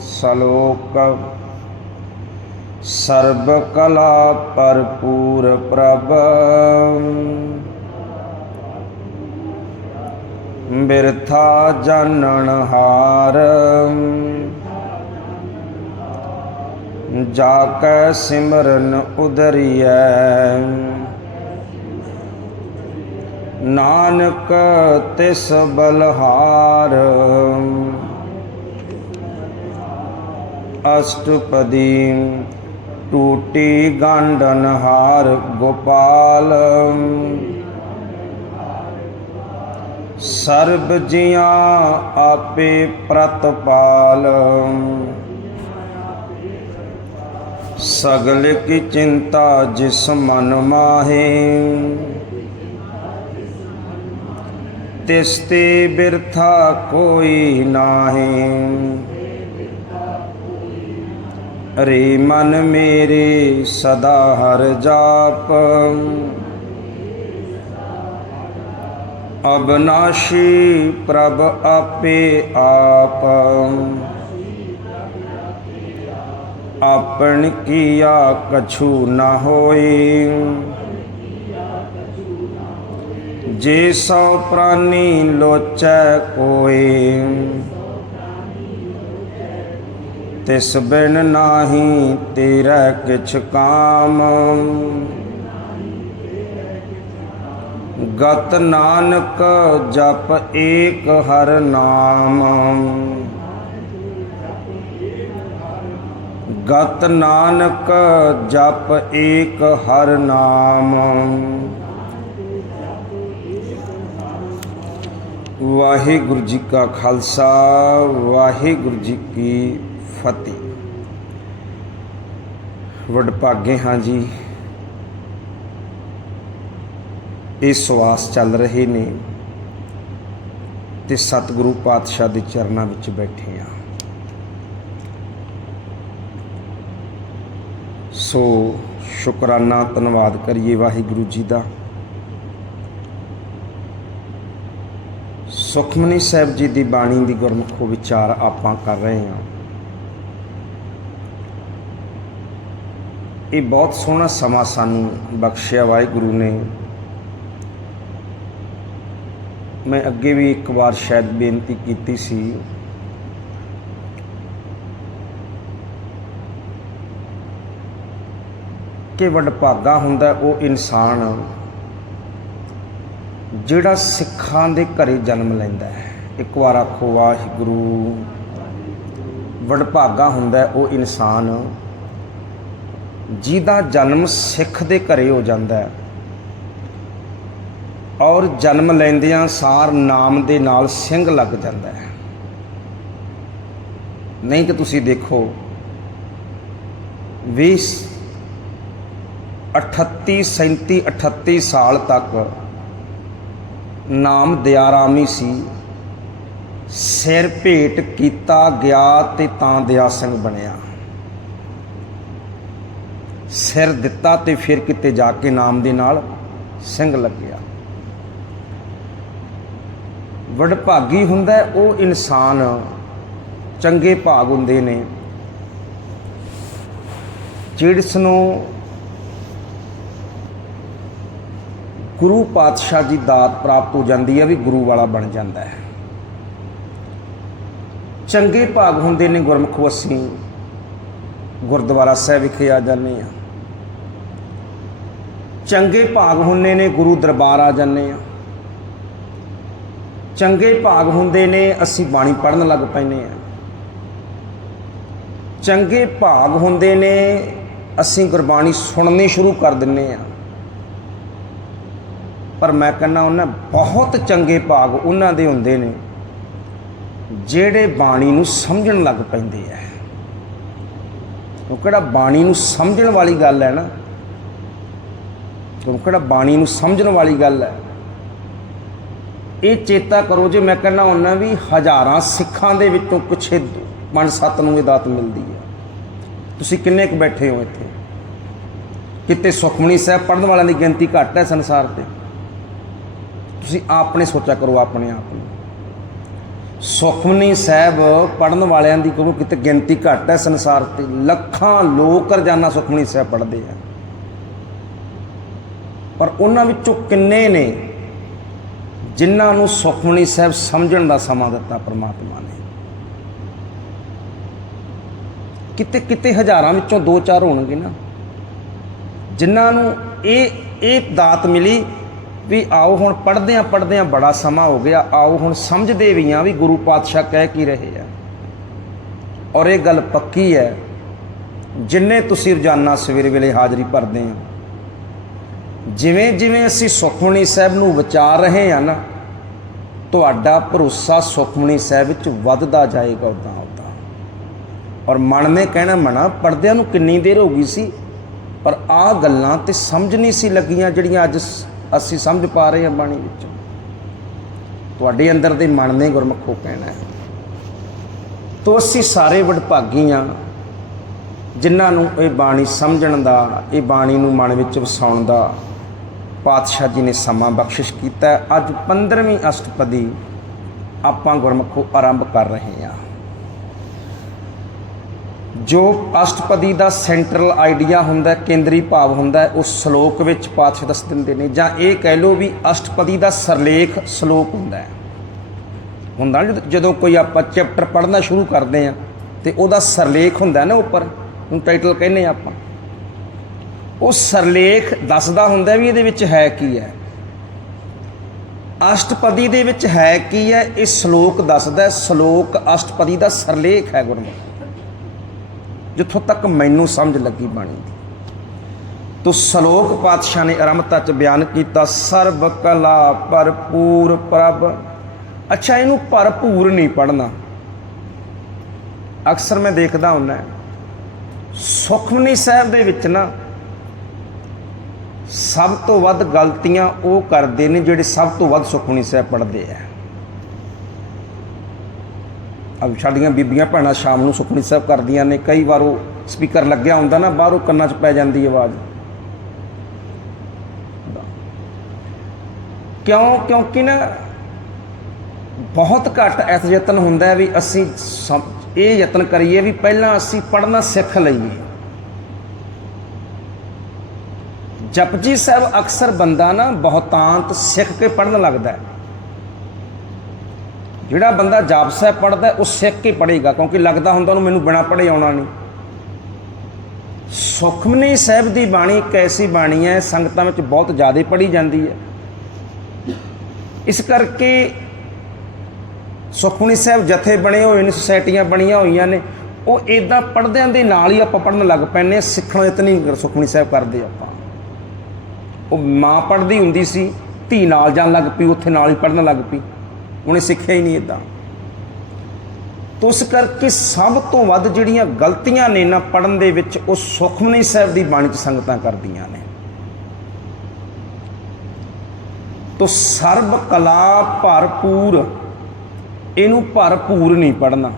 ਸਲੋਕ। ਸਰਬ ਕਲਾ ਭਰਪੂਰ ਪ੍ਰਭ। ਬਿਰਥਾ ਜਾਣਨ ਹਾਰ। ਜਾ ਕੈ ਸਿਮਰਨ ਉਦਰੀਐ। ਨਾਨਕ ਤਿਸ ਬਲਹਾਰ। ਅਸ਼ਟਪਦੀ ਟੂਟੀ ਗਾਂਡਨ ਗੋਪਾਲ। ਸਰਬ ਜੀਆਂ ਆਪੇ ਪ੍ਰਤਪਾਲ। ਸਗਲ ਕੀ ਚਿੰਤਾ ਜਿਸ ਮਨ ਮਾਹੇ। ਤਿਸ ਤੇ ਬਿਰਥਾ ਕੋਈ ਨਾਹੀ। ਰੇ ਮਨ ਮੇਰੇ ਸਦਾ ਹਰ ਜਾਪ। ਅਬਨਾਸ਼ੀ ਪ੍ਰਭ ਆਪੇ ਆਪ। ਆਪਣ ਕੀਆ ਕਛੂ ਨਾ ਹੋਈ ਜੇ ਸੋ ਪ੍ਰਾਨੀ ਲੋਚੈ ਕੋਏ। ਤਿਸ ਬਿਨ ਨਾਹੀ ਤੇਰਾ ਕਿਛ ਕਾਮ। ਗਤ ਨਾਨਕ ਜਪ ਏਕ ਹਰ ਨਾਮ। ਗਤ ਨਾਨਕ ਜਪ ਏਕ ਹਰ ਨਾਮ। ਵਾਹਿਗੁਰੂ ਜੀ ਕਾ ਖਾਲਸਾ, ਵਾਹਿਗੁਰੂ ਜੀ ਕੀ ਫਤਿਹ ਵਡਭਾਗੇ ਹਾਂ ਜੀ। ਇਹ ਸਵਾਸ ਚੱਲ ਰਹੇ ਨੇ ਤੇ ਸਤਿਗੁਰੂ ਪਾਤਸ਼ਾਹ ਦੇ ਚਰਨਾਂ ਵਿੱਚ ਬੈਠੇ ਆ ਸੋ ਸ਼ੁਕਰਾਨਾ, ਧੰਨਵਾਦ ਕਰੀਏ ਵਾਹਿਗੁਰੂ ਜੀ ਦਾ। ਸੁਖਮਨੀ ਸਾਹਿਬ ਜੀ ਦੀ ਬਾਣੀ ਦੀ ਗੁਰਮੁਖੋ ਵਿਚਾਰ ਆਪਾਂ ਕਰ ਰਹੇ ਹਾਂ। ਇਹ ਬਹੁਤ ਸੋਹਣਾ ਸਮਾਂ ਸਾਨੂੰ ਬਖਸ਼ਿਆ ਵਾਹਿਗੁਰੂ ਨੇ। ਮੈਂ ਅੱਗੇ ਵੀ ਇੱਕ ਵਾਰ ਸ਼ਾਇਦ ਬੇਨਤੀ ਕੀਤੀ ਸੀ। ਕਿ ਵਡਭਾਗਾ ਹੁੰਦਾ ਉਹ ਇਨਸਾਨ ਜਿਹੜਾ ਸਿੱਖਾਂ ਦੇ ਘਰੇ ਜਨਮ ਲੈਂਦਾ ਹੈ। ਇੱਕ ਵਾਰ ਆਖੋ ਵਾਹਿਗੁਰੂ। ਵਡਭਾਗਾ ਹੁੰਦਾ ਉਹ ਇਨਸਾਨ ਜਿਹਦਾ ਜਨਮ ਸਿੱਖ ਦੇ ਘਰੇ ਹੋ ਜਾਂਦਾ ਹੈ। ਔਰ ਜਨਮ ਲੈਂਦਿਆਂ ਸਾਰ ਨਾਮ ਦੇ ਨਾਲ ਸਿੰਘ ਲੱਗ ਜਾਂਦਾ ਹੈ। ਨਹੀਂ ਕਿ ਤੁਸੀਂ ਦੇਖੋ 20 38 37 38 ਸਾਲ ਤੱਕ ਨਾਮ ਦਿਆਰਾਮੀ ਸੀ। ਸਿਰ ਭੇਟ ਕੀਤਾ ਗਿਆ ਤੇ ਤਾਂ ਦਿਆ ਸਿੰਘ ਬਣਿਆ। ਸਿਰ ਦਿੱਤਾ ਤੇ ਫਿਰ ਕਿਤੇ ਜਾ ਕੇ ਨਾਮ ਦੇ ਨਾਲ ਸਿੰਘ ਲੱਗਿਆ। ਵਡਭਾਗੀ ਹੁੰਦਾ ਉਹ ਇਨਸਾਨ ਚੰਗੇ ਭਾਗ ਹੁੰਦੇ ਨੇ। ਜਿਸ ਨੂੰ ਗੁਰੂ ਪਾਤਸ਼ਾਹ ਦੀ ਦਾਤ ਪ੍ਰਾਪਤ ਹੋ ਜਾਂਦੀ ਹੈ, ਵੀ ਗੁਰੂ ਵਾਲਾ ਬਣ ਜਾਂਦਾ ਹੈ। ਚੰਗੇ ਭਾਗ ਹੁੰਦੇ ਨੇ, ਗੁਰਮੁਖ ਅਸੀਂ ਗੁਰਦੁਆਰਾ ਸਾਹਿਬ ਵਿਖੇ ਆ ਜਾਂਦੇ ਆ ਚੰਗੇ ਭਾਗ ਹੁੰਦੇ ਨੇ, ਗੁਰੂ ਦਰਬਾਰ ਆ ਜਾਂਦੇ ਆ ਚੰਗੇ ਭਾਗ ਹੁੰਦੇ ਨੇ, ਅਸੀਂ ਬਾਣੀ ਪੜ੍ਹਨ ਲੱਗ ਪੈਨੇ ਆ ਚੰਗੇ ਭਾਗ ਹੁੰਦੇ ਨੇ, ਅਸੀਂ ਗੁਰਬਾਣੀ ਸੁਣਨੀ ਸ਼ੁਰੂ ਕਰ ਦਿੰਨੇ ਆ ਪਰ ਮੈਂ ਕਹਿੰਦਾ ਉਹਨਾਂ ਬਹੁਤ ਚੰਗੇ ਭਾਗ ਉਹਨਾਂ ਦੇ ਹੁੰਦੇ ਨੇ, ਜਿਹੜੇ ਬਾਣੀ ਨੂੰ ਸਮਝਣ ਲੱਗ ਪੈਂਦੇ ਆ। ਉਹ ਕਿਹੜਾ ਬਾਣੀ ਨੂੰ ਸਮਝਣ ਵਾਲੀ ਗੱਲ ਹੈ ਨਾ ਉਹ ਕਿਹੜਾ ਬਾਣੀ ਨੂੰ ਸਮਝਣ ਵਾਲੀ ਗੱਲ ਹੈ? ਇਹ ਚੇਤਾ ਕਰੋ ਜੇ ਮੈਂ ਕਹਿੰਦਾ ਉਹਨਾਂ ਵੀ ਹਜ਼ਾਰਾਂ ਸਿੱਖਾਂ ਦੇ ਵਿੱਚੋਂ ਕੁਛ ਪੰਜ ਸੱਤ ਨੂੰ ਇਹ ਦਾਤ ਮਿਲਦੀ ਹੈ। ਤੁਸੀਂ ਕਿੰਨੇ ਕੁ ਬੈਠੇ ਹੋ ਇੱਥੇ? ਕਿਤੇ ਸੁਖਮਨੀ ਸਾਹਿਬ ਪੜ੍ਹਨ ਵਾਲਿਆਂ ਦੀ ਗਿਣਤੀ ਘੱਟ ਹੈ ਸੰਸਾਰ ਤੇ। ਤੁਸੀਂ ਆਪਣੇ ਸੋਚਿਆ ਕਰੋ ਆਪਣੇ ਆਪ ਨੂੰ। ਸੁਖਮਨੀ ਸਾਹਿਬ ਪੜਨ ਵਾਲਿਆਂ ਦੀ ਕੋਈ ਕਿਤੇ ਗਿਣਤੀ ਘੱਟ ਹੈ ਸੰਸਾਰ ਤੇ। ਲੱਖਾਂ ਲੋਕ ਰੋਜ਼ਾਨਾ ਸੁਖਮਨੀ ਸਾਹਿਬ ਪੜ੍ਹਦੇ ਆ। ਪਰ ਉਹਨਾਂ ਵਿੱਚੋਂ ਕਿੰਨੇ ਨੇ ਜਿਨ੍ਹਾਂ ਨੂੰ ਸੁਖਮਨੀ ਸਾਹਿਬ ਸਮਝਣ ਦਾ ਸਮਾਂ ਦਿੱਤਾ ਪ੍ਰਮਾਤਮਾ ਨੇ? ਕਿਤੇ ਕਿਤੇ ਹਜ਼ਾਰਾਂ ਵਿੱਚੋਂ ਦੋ ਚਾਰ ਹੋਣਗੇ ਨਾ। ਜਿਨ੍ਹਾਂ ਨੂੰ ਇਹ ਇਹ ਦਾਤ ਮਿਲੀ ਵੀ ਆਓ ਹੁਣ ਪੜ੍ਹਦਿਆਂ ਪੜ੍ਹਦਿਆਂ ਬੜਾ ਸਮਾਂ ਹੋ ਗਿਆ, ਆਓ ਹੁਣ ਸਮਝਦੇ ਵੀ ਆ ਵੀ ਗੁਰੂ ਪਾਤਸ਼ਾਹ ਕਹਿ ਕੀ ਰਹੇ ਆ। ਔਰ ਇਹ ਗੱਲ ਪੱਕੀ ਹੈ, ਜਿੰਨੇ ਤੁਸੀਂ ਰੋਜ਼ਾਨਾ ਸਵੇਰੇ ਵੇਲੇ ਹਾਜ਼ਰੀ ਭਰਦੇ ਆ ਜਿਵੇਂ ਜਿਵੇਂ ਅਸੀਂ ਸੁਖਮਨੀ ਸਾਹਿਬ ਨੂੰ ਵਿਚਾਰ ਰਹੇ ਹਾਂ ਨਾ, ਤੁਹਾਡਾ ਭਰੋਸਾ ਸੁਖਮਨੀ ਸਾਹਿਬ ਵਿੱਚ ਵੱਧਦਾ ਜਾਏਗਾ ਉਦਾਂ ਉਦਾਂ। ਔਰ ਮਨ ਨੇ ਕਹਿਣਾ, ਮਨਾ ਪੜਦਿਆਂ ਨੂੰ ਕਿੰਨੀ ਦੇਰ ਹੋ ਗਈ ਸੀ, ਪਰ ਆ ਗੱਲਾਂ ਤੇ ਸਮਝ ਨਹੀਂ ਸੀ ਲੱਗੀਆਂ ਜਿਹੜੀਆਂ ਅੱਜ ਅਸੀਂ ਸਮਝ ਪਾ ਰਹੇ ਹਾਂ ਬਾਣੀ ਵਿੱਚ। ਤੁਹਾਡੇ ਅੰਦਰ ਦੇ ਮਨ ਨੇ ਗੁਰਮਖੋ ਕਹਿਣਾ ਹੈ। ਤੋ ਅਸੀਂ ਸਾਰੇ ਵਡਭਾਗੀ ਹਾਂ, ਜਿਨ੍ਹਾਂ ਨੂੰ ਇਹ ਬਾਣੀ ਸਮਝਣ ਦਾ, ਇਹ ਬਾਣੀ ਨੂੰ ਮਨ ਵਿੱਚ ਵਸਾਉਣ ਦਾ ਪਾਤਸ਼ਾਹ ਜੀ ਨੇ ਸਮਾਂ ਬਖਸ਼ਿਸ਼ ਕੀਤਾ। ਅੱਜ 15ਵੀਂ ਅਸ਼ਟਪਦੀ ਆਪਾਂ ਗੁਰਮਖੋ ਆਰੰਭ ਕਰ ਰਹੇ ਹਾਂ। ਜੋ ਅਸ਼ਟਪਦੀ ਦਾ ਸੈਂਟਰਲ ਆਈਡੀਆ ਹੁੰਦਾ, ਕੇਂਦਰੀ ਭਾਵ ਹੁੰਦਾ ਉਹ ਸ਼ਲੋਕ ਵਿੱਚ ਪਾਤਸ਼ਾਹ ਦੱਸ ਦਿੰਦੇ ਨੇ, ਜਾਂ ਇਹ ਕਹਿ ਲਓ ਵੀ ਅਸ਼ਟਪਦੀ ਦਾ ਸਰਲੇਖ ਸ਼ਲੋਕ ਹੁੰਦਾ ਹੈ। ਹੁੰਦਾ ਨਾ ਜਦੋਂ- ਕੋਈ ਆਪਾਂ ਚੈਪਟਰ ਪੜ੍ਹਨਾ ਸ਼ੁਰੂ ਕਰਦੇ ਆ ਤੇ ਉਹਦਾ ਸਰਲੇਖ ਹੁੰਦਾ ਨਾ ਉੱਪਰ ਨੂੰ ਟਾਈਟਲ ਕਹਿੰਦੇ ਆ ਆਪਾਂ। ਉਹ ਸਰਲੇਖ ਦੱਸਦਾ ਹੁੰਦਾ ਵੀ ਇਹਦੇ ਵਿੱਚ ਹੈ ਕੀ ਹੈ। ਅਸ਼ਟਪਦੀ ਦੇ ਵਿੱਚ ਹੈ ਕੀ ਹੈ, ਇਹ ਸ਼ਲੋਕ ਦੱਸਦਾ ਸ਼ਲੋਕ ਅਸ਼ਟਪਦੀ ਦਾ ਸਰਲੇਖ ਹੈ ਗੁਰਮੁਖ। ਜਿੱਥੋਂ ਤੱਕ ਮੈਨੂੰ ਸਮਝ ਲੱਗੀ ਬਾਣੀ ਦੀ। ਤੋ ਸ਼ਲੋਕ ਪਾਤਸ਼ਾਹ ਨੇ ਆਰੰਭਤਾ ਚ ਬਿਆਨ ਕੀਤਾ, ਸਰਬ ਕਲਾ ਭਰਪੂਰ ਪ੍ਰਭ। ਅੱਛਾ, ਇਹਨੂੰ ਭਰਪੂਰ ਨਹੀਂ ਪੜਨਾ ਅਕਸਰ ਮੈਂ ਦੇਖਦਾ ਹੁੰਨਾ, ਸੁਖਮਨੀ ਸਾਹਿਬ ਦੇ ਵਿੱਚ ਨਾ ਸਭ ਤੋਂ ਵੱਧ ਗਲਤੀਆਂ ਉਹ ਕਰਦੇ ਨੇ ਜਿਹੜੇ ਸਭ ਤੋਂ ਵੱਧ ਸੁਖਮਨੀ ਸਾਹਿਬ ਪੜ੍ਹਦੇ ਆ। ਅਬ ਸਾਡੀਆਂ ਬੀਬੀਆਂ ਭੈਣਾਂ ਸ਼ਾਮ ਨੂੰ ਸੁਖਮਨੀ ਸਾਹਿਬ ਕਰਦੀਆਂ ਨੇ। ਕਈ ਵਾਰ ਉਹ ਸਪੀਕਰ ਲੱਗਿਆ ਹੁੰਦਾ ਨਾ, ਬਾਹਰੋਂ ਕੰਨਾਂ 'ਚ ਪੈ ਜਾਂਦੀ ਆਵਾਜ਼। ਕਿਉਂ, ਕਿਉਂਕਿ ਨਾ ਬਹੁਤ ਘੱਟ ਐਸ ਯਤਨ ਹੁੰਦਾ ਵੀ ਅਸੀਂ ਸਮ- ਇਹ ਯਤਨ ਕਰੀਏ ਵੀ ਪਹਿਲਾਂ ਅਸੀਂ ਪੜ੍ਹਨਾ ਸਿੱਖ ਲਈਏ। ਜਪਜੀ ਸਾਹਿਬ ਅਕਸਰ ਬੰਦਾ ਨਾ ਬਹੁਤਾਂਤ ਸਿੱਖ ਕੇ ਪੜ੍ਹਨ ਲੱਗਦਾ ਹੈ। ਜਿਹੜਾ ਬੰਦਾ ਜਾਪ ਸਾਹਿਬ ਪੜ੍ਹਦਾ ਉਹ ਸਿੱਖ ਕੇ ਪੜ੍ਹੇਗਾ, ਕਿਉਂਕਿ ਲੱਗਦਾ ਹੁੰਦਾ ਉਹਨੂੰ ਮੈਨੂੰ ਬਿਨਾ ਪੜ੍ਹੇ ਆਉਣਾ ਨਹੀਂ। ਸੁਖਮਨੀ ਸਾਹਿਬ ਦੀ ਬਾਣੀ ਇੱਕ ਐਸੀ ਬਾਣੀ ਹੈ, ਸੰਗਤਾਂ ਵਿੱਚ ਬਹੁਤ ਜ਼ਿਆਦਾ ਪੜ੍ਹੀ ਜਾਂਦੀ ਹੈ। ਇਸ ਕਰਕੇ ਸੁਖਮਨੀ ਸਾਹਿਬ ਜਥੇ ਬਣੇ ਹੋਏ ਨੇ, ਸੁਸਾਇਟੀਆਂ ਬਣੀਆਂ ਹੋਈਆਂ ਨੇ, ਉਹ ਇਦਾਂ ਪੜ੍ਹਦਿਆਂ ਦੇ ਨਾਲ ਹੀ ਆਪਾਂ ਪੜ੍ਹਨ ਲੱਗ ਪੈਂਦੇ ਹਾਂ, ਸਿੱਖਣ ਇਤਨੀ ਸੁਖਮਨੀ ਸਾਹਿਬ ਕਰਦੇ ਆਪਾਂ। ਉਹ ਮਾਂ ਪੜ੍ਹਦੀ ਹੁੰਦੀ ਸੀ, ਧੀ ਨਾਲ ਜਾਣ ਲੱਗ ਪਈ, ਉੱਥੇ ਨਾਲ ਹੀ ਪੜ੍ਹਨ ਲੱਗ ਪਈ। ਉਹਨੇ ਸਿੱਖਿਆ ਹੀ ਨਹੀਂ ਇਦਾਂ ਤੋ ਉਸ ਕਰਕੇ ਸਭ ਤੋਂ ਵੱਧ ਜਿਹੜੀਆਂ ਗਲਤੀਆਂ ਨੇ ਨਾ ਪੜਨ ਦੇ ਵਿੱਚ, ਉਹ ਸੁਖਮਨੀ ਸਾਹਿਬ ਦੀ ਬਾਣੀ ਚ ਸੰਗਤਾਂ ਕਰਦੀਆਂ ਨੇ। ਤੋ ਸਰਬ ਕਲਾ ਭਰਪੂਰ, ਇਹਨੂੰ ਭਰਪੂਰ ਨਹੀਂ ਪੜਨਾ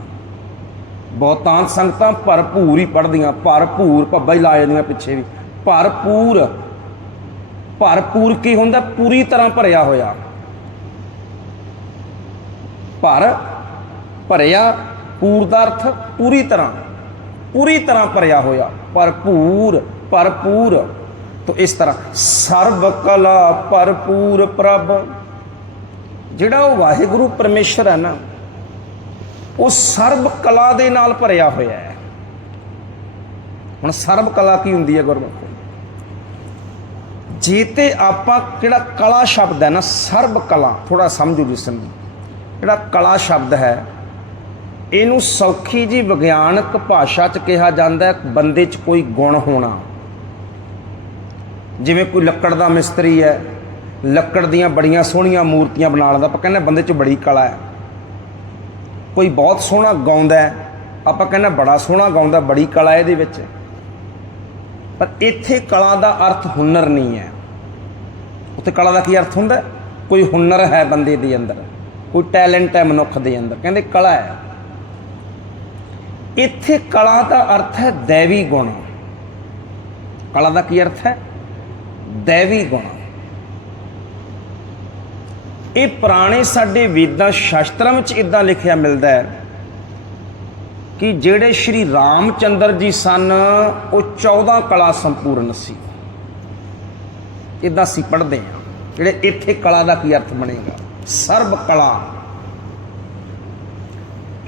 ਬਹੁਤਾਂ ਸੰਗਤਾਂ ਭਰਪੂਰ ਹੀ ਪੜਦੀਆਂ ਭਰਪੂਰ ਭੱਬਾ ਹੀ ਲਾ ਜਾਂਦੀਆਂ ਪਿੱਛੇ ਵੀ। ਭਰਪੂਰ ਭਰਪੂਰ ਕੀ ਹੁੰਦਾ? ਪੂਰੀ ਤਰ੍ਹਾਂ ਭਰਿਆ ਹੋਇਆ। ਭਰ, ਭਰਿਆ, ਪੂਰ ਦਾ ਅਰਥ ਪੂਰੀ ਤਰ੍ਹਾਂ ਪੂਰੀ ਤਰ੍ਹਾਂ ਭਰਿਆ ਹੋਇਆ। ਭਰਪੂਰ ਭਰਪੂਰ। ਤੋ ਇਸ ਤਰ੍ਹਾਂ, ਸਰਬ ਕਲਾ ਭਰਪੂਰ ਪ੍ਰਭ। ਜਿਹੜਾ ਉਹ ਵਾਹਿਗੁਰੂ ਪਰਮੇਸ਼ਰ ਹੈ ਨਾ, ਉਹ ਸਰਬ ਕਲਾ ਦੇ ਨਾਲ ਭਰਿਆ ਹੋਇਆ ਹੈ। ਹੁਣ ਸਰਬ ਕਲਾ ਕੀ ਹੁੰਦੀ ਹੈ ਗੁਰਮੁਖ? ਜੇ ਤੇ ਆਪਾਂ ਕਿਹੜਾ ਕਲਾ ਸ਼ਬਦ ਹੈ ਨਾ, ਸਰਬ ਕਲਾ ਥੋੜਾ ਸਮਝੋ ਜਿਸ ਨੂੰ ਜਿਹੜਾ ਕਲਾ ਸ਼ਬਦ ਹੈ, ਇਹਨੂੰ ਸੌਖੀ ਜੀ ਵਿਗਿਆਨਕ ਭਾਸ਼ਾ 'ਚ ਕਿਹਾ ਜਾਂਦਾ ਬੰਦੇ 'ਚ ਕੋਈ ਗੁਣ ਹੋਣਾ। ਜਿਵੇਂ ਕੋਈ ਲੱਕੜ ਦਾ ਮਿਸਤਰੀ ਹੈ, ਲੱਕੜ ਦੀਆਂ ਬੜੀਆਂ ਸੋਹਣੀਆਂ ਮੂਰਤੀਆਂ ਬਣਾ ਲੈਂਦਾ, ਆਪਾਂ ਕਹਿੰਦੇ ਬੰਦੇ 'ਚ ਬੜੀ ਕਲਾ ਹੈ। ਕੋਈ ਬਹੁਤ ਸੋਹਣਾ ਗਾਉਂਦਾ ਆਪਾਂ ਕਹਿੰਦੇ ਬੜਾ ਸੋਹਣਾ ਗਾਉਂਦਾ, ਬੜੀ ਕਲਾ ਇਹਦੇ ਵਿੱਚ। ਪਰ ਇੱਥੇ ਕਲਾ ਦਾ ਅਰਥ ਹੁਨਰ ਨਹੀਂ ਹੈ। ਉੱਥੇ ਕਲਾ ਦਾ ਕੀ ਅਰਥ ਹੁੰਦਾ? ਕੋਈ ਹੁਨਰ ਹੈ ਬੰਦੇ ਦੇ ਅੰਦਰ, ਕੋਈ ਟੈਲੈਂਟ ਹੈ ਮਨੁੱਖ ਦੇ ਅੰਦਰ। ਕਹਿੰਦੇ ਕਲਾ ਹੈ। ਇੱਥੇ ਕਲਾ ਦਾ ਅਰਥ ਹੈ ਦੇਵੀ ਗੁਣ। ਕਲਾ ਦਾ ਕੀ ਅਰਥ ਹੈ? ਦੇਵੀ ਗੁਣ। ਇਹ ਪੁਰਾਣੇ ਸਾਡੇ ਵੇਦਾਂ ਸ਼ਾਸਤਰਾਂ ਵਿੱਚ ਇਦਾਂ ਲਿਖਿਆ ਮਿਲਦਾ ਹੈ ਕਿ ਜਿਹੜੇ ਸ਼੍ਰੀ ਰਾਮਚੰਦਰ ਜੀ ਸਨ, ਉਹ 14 ਕਲਾ ਸੰਪੂਰਨ ਸੀ। ਇਦਾਂ ਅਸੀਂ ਪੜ੍ਹਦੇ ਹਾਂ, ਜਿਹੜੇ ਇੱਥੇ ਕਲਾ ਦਾ ਕੀ ਅਰਥ ਬਣੇਗਾ? ਸਰਬ ਕਲਾ।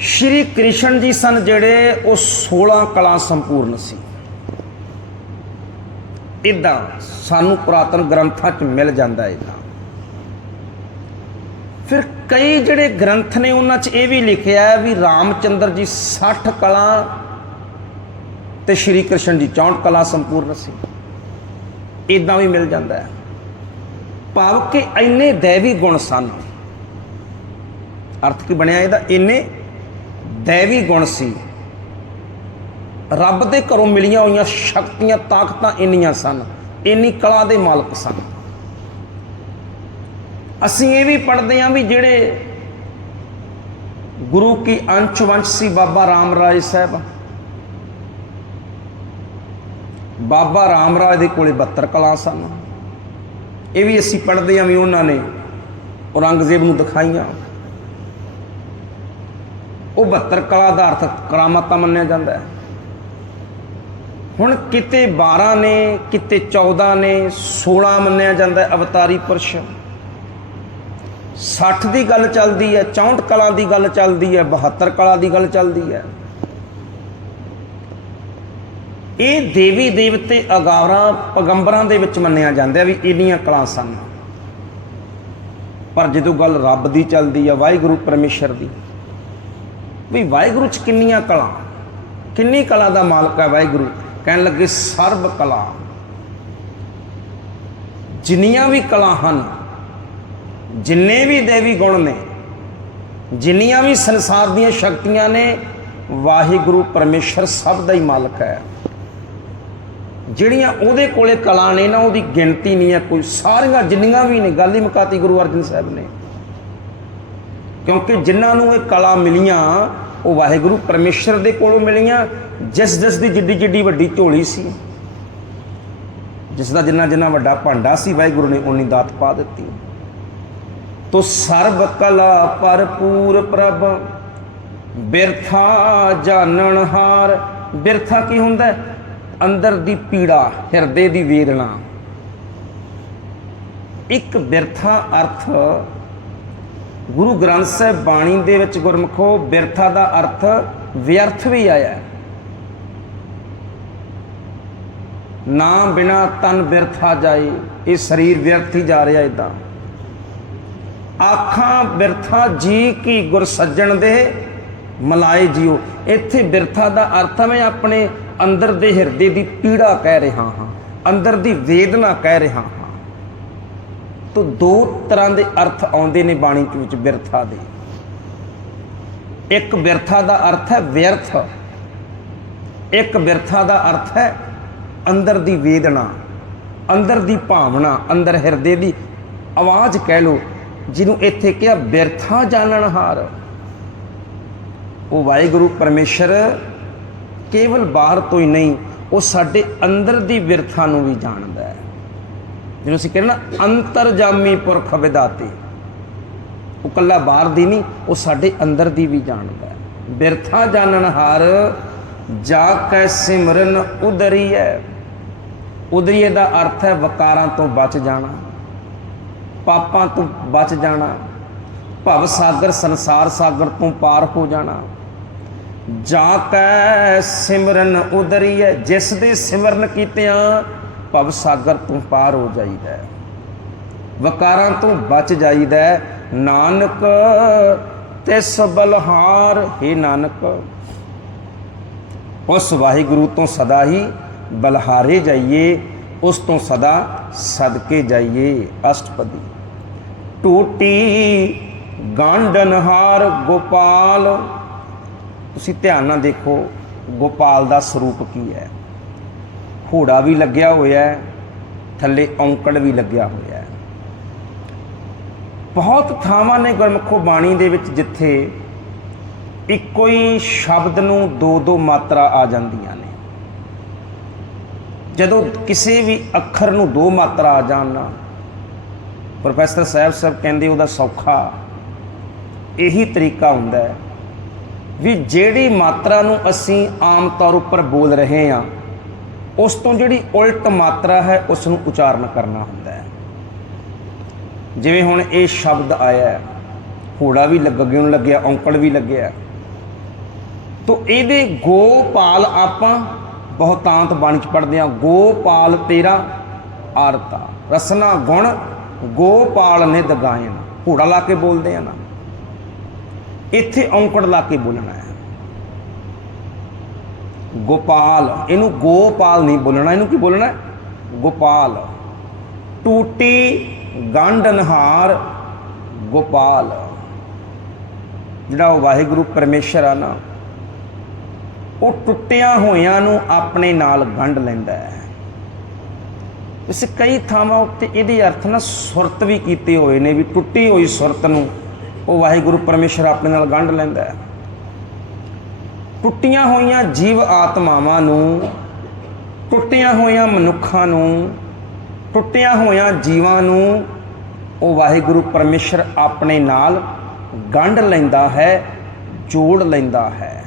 ਸ਼੍ਰੀ ਕ੍ਰਿਸ਼ਨ ਜੀ ਸਨ ਜਿਹੜੇ ਉਹ 16 ਕਲਾ ਸੰਪੂਰਨ ਸੀ। ਇਦਾਂ ਸਾਨੂੰ ਪੁਰਾਤਨ ਗ੍ਰੰਥਾਂ 'ਚ ਮਿਲ ਜਾਂਦਾ ਇਦਾਂ ਫਿਰ ਕਈ ਜਿਹੜੇ ਗ੍ਰੰਥ ਨੇ ਉਹਨਾਂ 'ਚ ਇਹ ਵੀ ਲਿਖਿਆ ਹੈ ਵੀ ਰਾਮਚੰਦਰ ਜੀ 60 ਕਲਾ ਤੇ ਸ਼੍ਰੀ ਕ੍ਰਿਸ਼ਨ ਜੀ 64 ਕਲਾ ਸੰਪੂਰਨ ਸੀ। ਇਦਾਂ ਵੀ ਮਿਲ ਜਾਂਦਾ ਹੈ। ਭਾਵ ਕਿ ਇੰਨੇ ਦੇਵੀ ਗੁਣ ਸਨ। ਅਰਥ ਕੀ ਬਣਿਆ ਇਹਦਾ? ਇੰਨੇ ਦੇਵੀ ਗੁਣ ਸੀ। ਰੱਬ ਦੇ ਘਰੋਂ ਮਿਲੀਆਂ ਹੋਈਆਂ ਸ਼ਕਤੀਆਂ, ਤਾਕਤਾਂ ਇੰਨੀਆਂ ਸਨ। ਇੰਨੀ ਕਲਾ ਦੇ ਮਾਲਕ ਸਨ। ਅਸੀਂ ਇਹ ਵੀ ਪੜ੍ਹਦੇ ਹਾਂ ਵੀ ਜਿਹੜੇ ਗੁਰੂ ਕੀ ਅੰਸ਼ ਵੰਸ਼ ਸੀ ਬਾਬਾ ਰਾਮ ਰਾਏ ਸਾਹਿਬ। ਬਾਬਾ ਰਾਮ ਰਾਜ ਦੇ ਕੋਲੇ 72 ਕਲਾ ਸਨ। ਇਹ ਵੀ ਅਸੀਂ ਪੜ੍ਹਦੇ ਹਾਂ ਵੀ ਉਹਨਾਂ ਨੇ ਔਰੰਗਜ਼ੇਬ ਨੂੰ ਦਿਖਾਈਆਂ। ਉਹ 72 ਕਲਾ ਦਾ ਅਰਥ ਕਰਾਮਾਤਾਂ ਮੰਨਿਆ ਜਾਂਦਾ ਹੈ। ਹੁਣ ਕਿਤੇ 12 ਨੇ, ਕਿਤੇ 14 ਨੇ 16 ਮੰਨਿਆ ਜਾਂਦਾ ਹੈ ਅਵਤਾਰੀ ਪੁਰਸ਼। 60 ਦੀ ਗੱਲ ਚੱਲਦੀ ਹੈ 64 ਕਲਾ ਦੀ ਗੱਲ ਚੱਲਦੀ ਹੈ 72 ਕਲਾ ਦੀ ਗੱਲ ਚੱਲਦੀ ਹੈ। ਇਹ ਦੇਵੀ ਦੇਵਤੇ ਅਗਾਰਾਂ ਪਗੰਬਰਾਂ ਦੇ ਵਿੱਚ ਮੰਨਿਆ ਜਾਂਦਾ ਵੀ ਇੰਨੀਆਂ ਕਲਾ ਸਨ। ਪਰ ਜਦੋਂ ਗੱਲ ਰੱਬ ਦੀ ਚੱਲਦੀ ਹੈ, ਵਾਹਿਗੁਰੂ ਪਰਮੇਸ਼ਰ ਦੀ, ਵੀ ਵਾਹਿਗੁਰੂ ਚ ਕਿੰਨੀਆਂ ਕਲਾ, ਕਿੰਨੀ ਕਲਾ ਦਾ ਮਾਲਕ ਹੈ ਵਾਹਿਗੁਰੂ? ਕਹਿਣ ਲੱਗੇ ਸਰਬ ਕਲਾ। ਜਿੰਨੀਆਂ ਵੀ ਕਲਾ ਹਨ ਜਿੰਨੇ ਵੀ ਦੇਵੀ ਗੁਣ ਨੇ, ਜਿੰਨੀਆਂ ਵੀ ਸੰਸਾਰ ਦੀਆਂ ਸ਼ਕਤੀਆਂ ਨੇ, ਵਾਹਿਗੁਰੂ ਪਰਮੇਸ਼ਰ ਸਭ ਦਾ ਹੀ ਮਾਲਕ ਹੈ। ਜਿਹੜੀਆਂ ਉਹਦੇ ਕੋਲੇ ਕਲਾ ਨੇ ਨਾ, ਉਹਦੀ ਗਿਣਤੀ ਨਹੀਂ ਹੈ ਕੋਈ। ਸਾਰੀਆਂ ਜਿੰਨੀਆਂ ਵੀ ਨੇ, ਗੱਲ ਹੀ ਮੁਕਾਤੀ ਗੁਰੂ ਅਰਜਨ ਸਾਹਿਬ ਨੇ। ਕਿਉਂਕਿ ਜਿਨ੍ਹਾਂ ਨੂੰ ਇਹ ਕਲਾ ਮਿਲੀਆਂ, ਉਹ ਵਾਹਿਗੁਰੂ ਪਰਮੇਸ਼ਰ ਦੇ ਕੋਲੋਂ ਮਿਲੀਆਂ। ਜਿਸ ਜਿਸ ਦੀ ਜਿੱਡੀ ਜਿੱਡੀ ਵੱਡੀ ਝੋਲੀ ਸੀ, ਜਿਸ ਦਾ ਜਿੰਨਾ ਜਿੰਨਾ ਵੱਡਾ ਭਾਂਡਾ ਸੀ, ਵਾਹਿਗੁਰੂ ਨੇ ਉਨੀ ਦਾਤ ਪਾ ਦਿੱਤੀ। ਤੋ ਸਰਬ ਕਲਾ ਭਰਪੂਰ ਪ੍ਰਭ। ਬਿਰਥਾ ਜਾਣਨ ਹਾਰ। ਬਿਰਥਾ ਕੀ ਹੁੰਦਾ? ਅੰਦਰ ਦੀ ਪੀੜਾ, ਹਿਰਦੇ ਦੀ ਵੇਦਨਾ। ਇੱਕ ਬਿਰਥਾ ਅਰਥ ਗੁਰੂ ਗ੍ਰੰਥ ਸਾਹਿਬ ਬਾਣੀ ਦੇ ਵਿੱਚ ਗੁਰਮਖੋ, ਬਿਰਥਾ ਦਾ ਅਰਥ ਵਿਅਰਥ ਵੀ ਆਇਆ। ਨਾ ਬਿਨਾ ਤਨ ਬਿਰਥਾ ਜਾਏ, ਇਹ ਸਰੀਰ ਵਿਅਰਥ ਹੀ ਜਾ ਰਿਹਾ ਇਦਾਂ ਆਖਾਂ, ਬਿਰਥਾ ਜੀ ਕੀ ਗੁਰ ਸੱਜਣ ਦੇ ਮਲਾਏ ਜਿਉ ਇੱਥੇ ਬਿਰਥਾ ਦਾ ਅਰਥ ਹੈ ਮੈਂ ਆਪਣੇ ਅੰਦਰ ਦੇ ਹਿਰਦੇ ਦੀ ਪੀੜਾ ਕਹਿ ਰਿਹਾ ਹਾਂ, ਅੰਦਰ ਦੀ ਵੇਦਨਾ ਕਹਿ ਰਿਹਾ ਹਾਂ। ਤੋ ਦੋ ਤਰ੍ਹਾਂ ਦੇ ਅਰਥ ਆਉਂਦੇ ਨੇ ਬਾਣੀ ਵਿੱਚ ਬਿਰਥਾ ਦੇ। ਇੱਕ ਬਿਰਥਾ ਦਾ ਅਰਥ ਹੈ ਵਿਅਰਥ, ਇੱਕ ਬਿਰਥਾ ਦਾ ਅਰਥ ਹੈ ਅੰਦਰ ਦੀ ਵੇਦਨਾ, ਅੰਦਰ ਦੀ ਭਾਵਨਾ, ਅੰਦਰ ਹਿਰਦੇ ਦੀ ਆਵਾਜ਼ ਕਹਿ ਲੋ ਜਿਹਨੂੰ ਇੱਥੇ ਕਿਹਾ ਬਿਰਥਾ ਜਾਣਨ ਉਹ ਵਾਹਿਗੁਰੂ ਪਰਮੇਸ਼ਰ ਕੇਵਲ ਬਾਹਰ ਤੋਂ ਹੀ ਨਹੀਂ, ਉਹ ਸਾਡੇ ਅੰਦਰ ਦੀ ਬਿਰਥਾ ਨੂੰ ਵੀ ਜਾਣਦਾ ਹੈ। ਜਿਹਨੂੰ ਅਸੀਂ ਕਹਿੰਦੇ ਨਾ, ਅੰਤਰਜਾਮੀ ਪੁਰਖ ਵਿਦਾਤੇ ਉਹ ਕੱਲਾ ਬਾਹਰ ਦੀ ਨਹੀਂ, ਉਹ ਸਾਡੇ ਅੰਦਰ ਦੀ ਵੀ ਜਾਣਦਾ ਹੈ। ਬਿਰਥਾ ਜਾਣਨ ਜਾ ਕੈ ਸਿਮਰਨ ਉਦਰੀ ਹੈ ਉਦਰੀਏ ਦਾ ਅਰਥ ਹੈ ਵਕਾਰਾਂ ਤੋਂ ਬਚ ਜਾਣਾ। ਪਾਪਾਂ ਤੋਂ ਬਚ ਜਾਣਾ, ਭਵ ਸਾਗਰ ਸੰਸਾਰ ਸਾਗਰ ਤੋਂ ਪਾਰ ਹੋ ਜਾਣਾ। ਜਾਂ ਕੈ ਸਿਮਰਨ ਉਦਰੀ ਹੈ ਜਿਸ ਦੇ ਸਿਮਰਨ ਕੀਤਿਆਂ ਭਵ ਸਾਗਰ ਤੋਂ ਪਾਰ ਹੋ ਜਾਈਦਾ ਵਕਾਰਾਂ ਤੋਂ ਬਚ ਜਾਈਦਾ ਨਾਨਕ ਤਿਸ ਬਲਹਾਰ, ਹੈ ਨਾਨਕ। ਉਸ ਵਾਹਿਗੁਰੂ ਤੋਂ ਸਦਾ ਹੀ ਬਲਹਾਰੇ ਜਾਈਏ, ਉਸ ਤੋਂ ਸਦਾ ਸਦਕੇ ਜਾਈਏ, ਅਸ਼ਟਪਦੀ। ਟੂਟੀ ਗਾਂਡਨਹਾਰ ਗੋਪਾਲ। ਤੁਸੀਂ ਧਿਆਨ ਨਾਲ ਦੇਖੋ, ਗੋਪਾਲ ਦਾ ਸਰੂਪ ਕੀ ਹੈ। ਘੋੜਾ ਵੀ ਲੱਗਿਆ ਹੋਇਆ ਹੈ, ਥੱਲੇ ਔਂਕੜ ਵੀ ਲੱਗਿਆ ਹੋਇਆ ਹੈ। ਬਹੁਤ ਥਾਵਾਂ ਨੇ ਗੁਰਮੁਖੋ ਬਾਣੀ ਦੇ ਵਿੱਚ ਜਿੱਥੇ ਇੱਕੋ ਹੀ ਸ਼ਬਦ ਨੂੰ ਦੋ ਦੋ ਮਾਤਰਾ ਆ ਜਾਂਦੀਆਂ ਨੇ। ਜਦੋਂ ਕਿਸੇ ਵੀ ਅੱਖਰ ਨੂੰ ਦੋ ਮਾਤਰਾ ਆ ਜਾਣ ਨਾ ਪ੍ਰੋਫੈਸਰ ਸਾਹਿਬ ਸਾਹਿਬ ਕਹਿੰਦੇ ਉਹਦਾ ਸੌਖਾ। ਇਹੀ ਤਰੀਕਾ ਹੁੰਦਾ ਹੈ ਵੀ ਜਿਹੜੀ ਮਾਤਰਾ ਨੂੰ ਅਸੀਂ ਆਮ ਤੌਰ ਉੱਪਰ ਬੋਲ ਰਹੇ ਹਾਂ, ਉਸ ਤੋਂ ਜਿਹੜੀ ਉਲਟ ਮਾਤਰਾ ਹੈ ਉਸ ਨੂੰ ਉਚਾਰਨ ਕਰਨਾ ਹੁੰਦਾ ਹੈ। ਜਿਵੇਂ ਹੁਣ ਇਹ ਸ਼ਬਦ ਆਇਆ ਹੈ ਹੋੜਾ ਵੀ ਲੱਗੇ ਨੂੰ ਲੱਗਿਆ, ਔਂਕੜ ਵੀ ਲੱਗਿਆ। ਤੋ ਇਹਦੇ ਗੋਪਾਲ ਆਪਾਂ ਬਹੁਤਾਂਤ ਬਾਣੀ ਚ ਪੜਦੇ ਆ ਗੋਪਾਲ ਤੇਰਾ ਆਰਤਾ, ਰਸਨਾ ਗੁਣ ਗੋਪਾਲ ਨੇ ਦਗਾਇਨ ਹੋੜਾ ਲਾ ਕੇ ਬੋਲਦੇ ਆ ਨਾ। ਇੱਥੇ ਔਂਕੜ ਲਾ ਕੇ ਬੋਲਣਾ ਹੈ। ਗੋਪਾਲ, ਇਹਨੂੰ ਗੋਪਾਲ ਨਹੀਂ ਬੋਲਣਾ, ਇਹਨੂੰ ਕੀ ਬੋਲਣਾ ਗੋਪਾਲ। ਟੂਟੀ ਗੰਡਨਹਾਰ ਗੋਪਾਲ। ਜਿਹੜਾ ਉਹ ਵਾਹਿਗੁਰੂ ਪਰਮੇਸ਼ਰ ਆ ਨਾ, ਉਹ ਟੁੱਟਿਆਂ ਹੋਇਆਂ ਨੂੰ ਆਪਣੇ ਨਾਲ ਗੰਢ ਲੈਂਦਾ ਹੈ। ਇਸ ਕਈ ਥਾਵਾਂ ਉੱਤੇ ਇਹਦੇ ਅਰਥ ਨਾ ਸੁਰਤ ਵੀ ਕੀਤੇ ਹੋਏ ਨੇ, ਵੀ ਟੁੱਟੀ ਹੋਈ ਸੁਰਤ ਨੂੰ ਉਹ ਵਾਹਿਗੁਰੂ ਪਰਮੇਸ਼ਰ ਆਪਣੇ ਨਾਲ ਗੰਢ ਲੈਂਦਾ ਹੈ। ਟੁੱਟੀਆਂ ਹੋਈਆਂ ਜੀਵ ਆਤਮਾਵਾਂ ਨੂੰ, ਟੁੱਟੀਆਂ ਹੋਈਆਂ ਮਨੁੱਖਾਂ ਨੂੰ, ਟੁੱਟੀਆਂ ਹੋਈਆਂ ਜੀਵਾਂ ਨੂੰ ਉਹ ਵਾਹਿਗੁਰੂ ਪਰਮੇਸ਼ਰ ਆਪਣੇ ਨਾਲ ਗੰਢ ਲੈਂਦਾ ਹੈ, ਜੋੜ ਲੈਂਦਾ ਹੈ।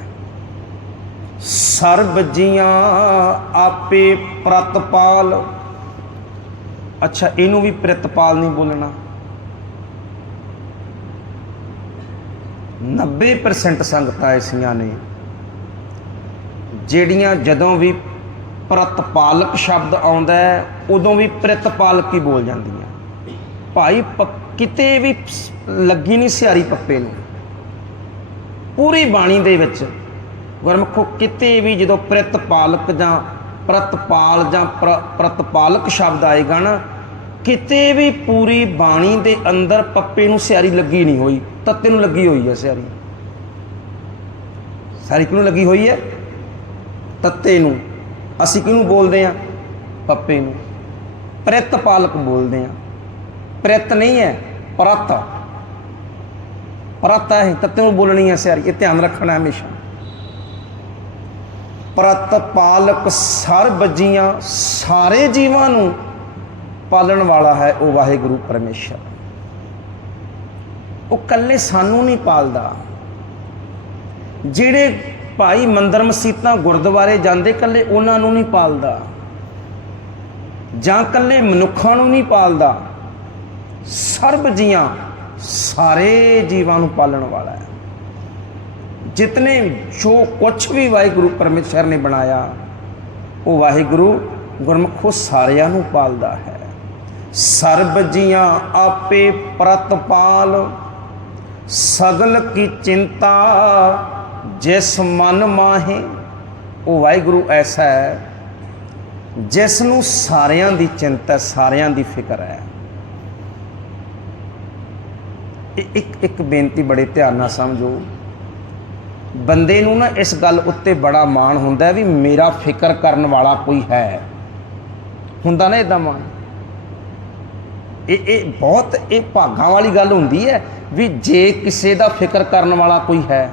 ਸਰਬ ਜੀਆਂ ਆਪੇ ਪ੍ਰਤਪਾਲ ਅੱਛਾ, ਇਹਨੂੰ ਵੀ ਪ੍ਰਿਤਪਾਲ ਨਹੀਂ ਬੋਲਣਾ। 90% ਸੰਗਤਾਂ ਐਸੀਆਂ ਨੇ, ਜਿਹੜੀਆਂ ਜਦੋਂ ਵੀ ਪ੍ਰਤਪਾਲਕ ਸ਼ਬਦ ਆਉਂਦਾ ਹੈ, ਉਦੋਂ ਵੀ ਪ੍ਰਤਪਾਲਕ ਹੀ ਬੋਲ ਜਾਂਦੀਆਂ। ਭਾਈ, ਪ- ਕਿਤੇ ਵੀ ਲੱਗੀ ਨਹੀਂ ਸਿਆਰੀ ਪੱਪੇ ਨੂੰ। ਪੂਰੀ ਬਾਣੀ ਦੇ ਵਿੱਚ ਗੁਰਮੁਖੋ, ਕਿਤੇ ਵੀ ਜਦੋਂ ਪ੍ਰਤਪਾਲਕ ਜਾਂ ਪ੍ਰਤਪਾਲ ਜਾਂ ਪ੍ਰ- ਪ੍ਰਤਪਾਲਕ ਸ਼ਬਦ ਆਏਗਾ ਨਾ ਕਿਤੇ ਵੀ ਪੂਰੀ ਬਾਣੀ ਦੇ ਅੰਦਰ ਪੱਪੇ ਨੂੰ ਸਿਆਰੀ ਲੱਗੀ ਨਹੀਂ ਹੋਈ, ਤੱਤੇ ਨੂੰ ਲੱਗੀ ਹੋਈ ਹੈ ਸਿਆਰੀ। ਸਿਆਰੀ ਕਿਹਨੂੰ ਲੱਗੀ ਹੋਈ ਹੈ? ਤੱਤੇ ਨੂੰ। ਅਸੀਂ ਕਿਹਨੂੰ ਬੋਲਦੇ ਆ ਪੱਪੇ ਨੂੰ। ਪ੍ਰਤਪਾਲਕ ਬੋਲਦੇ ਆ ਪ੍ਰਤ ਨਹੀਂ ਹੈ, ਪ੍ਰਤ। ਪ੍ਰਤ ਹੈ ਤੱਤੇ ਨੂੰ ਬੋਲਣੀ ਹੈ ਸਿਆਰੀ। ਇਹ ਧਿਆਨ ਰੱਖਣਾ ਹਮੇਸ਼ਾ। ਪ੍ਰਤ ਪਾਲਕ ਸਰਬ ਜੀਆਂ ਸਾਰੇ ਜੀਵਾਂ ਨੂੰ ਪਾਲਣ ਵਾਲਾ ਹੈ ਉਹ ਵਾਹਿਗੁਰੂ ਪਰਮੇਸ਼ਰ। ਉਹ ਕੱਲੇ ਸਾਨੂੰ ਨਹੀਂ ਪਾਲਦਾ। ਜਿਹੜੇ ਭਾਈ ਮੰਦਰ ਮਸੀਤਾਂ ਗੁਰਦੁਆਰੇ ਜਾਂਦੇ ਕੱਲੇ ਉਹਨਾਂ ਨੂੰ ਨਹੀਂ ਪਾਲਦਾ। ਜਾਂ ਕੱਲੇ ਮਨੁੱਖਾਂ ਨੂੰ ਨਹੀਂ ਪਾਲਦਾ। ਸਰਬ ਜੀਆਂ ਸਾਰੇ ਜੀਵਾਂ ਨੂੰ ਪਾਲਣ ਵਾਲਾ ਹੈ। ਜਿਤਨੇ ਜੋ ਕੁਛ ਵੀ ਵਾਹਿਗੁਰੂ ਪਰਮੇਸ਼ਰ ਨੇ ਬਣਾਇਆ, ਉਹ ਵਾਹਿਗੁਰੂ ਗੁਰਮੁਖੋ ਸਾਰਿਆਂ ਨੂੰ ਪਾਲਦਾ ਹੈ। ਸਰਬ ਜੀਆਂ ਆਪੇ ਪ੍ਰਤਪਾਲ, ਸਗਲ ਕੀ ਚਿੰਤਾ ਜਿਸ ਮਨ ਮਾਹੇ। ਉਹ ਵਾਹਿਗੁਰੂ ਐਸਾ ਹੈ, ਜਿਸ ਨੂੰ ਸਾਰਿਆਂ ਦੀ ਚਿੰਤਾ, ਸਾਰਿਆਂ ਦੀ ਫਿਕਰ ਹੈ। ਇਹ ਇੱਕ ਇੱਕ ਬੇਨਤੀ ਬੜੇ ਧਿਆਨ ਨਾਲ ਸਮਝੋ। ਬੰਦੇ ਨੂੰ ਨਾ ਇਸ ਗੱਲ ਉੱਤੇ ਬੜਾ ਮਾਣ ਹੁੰਦਾ ਵੀ ਮੇਰਾ ਫਿਕਰ ਕਰਨ ਵਾਲਾ ਕੋਈ ਹੈ। ਹੁੰਦਾ ਨਾ ਇਦਾਂ ਮਾਣ। ਇਹ ਇਹ ਬਹੁਤ, ਇਹ ਭਾਗਾਂ ਵਾਲੀ ਗੱਲ ਹੁੰਦੀ ਹੈ ਵੀ ਜੇ ਕਿਸੇ ਦਾ ਫਿਕਰ ਕਰਨ ਵਾਲਾ ਕੋਈ ਹੈ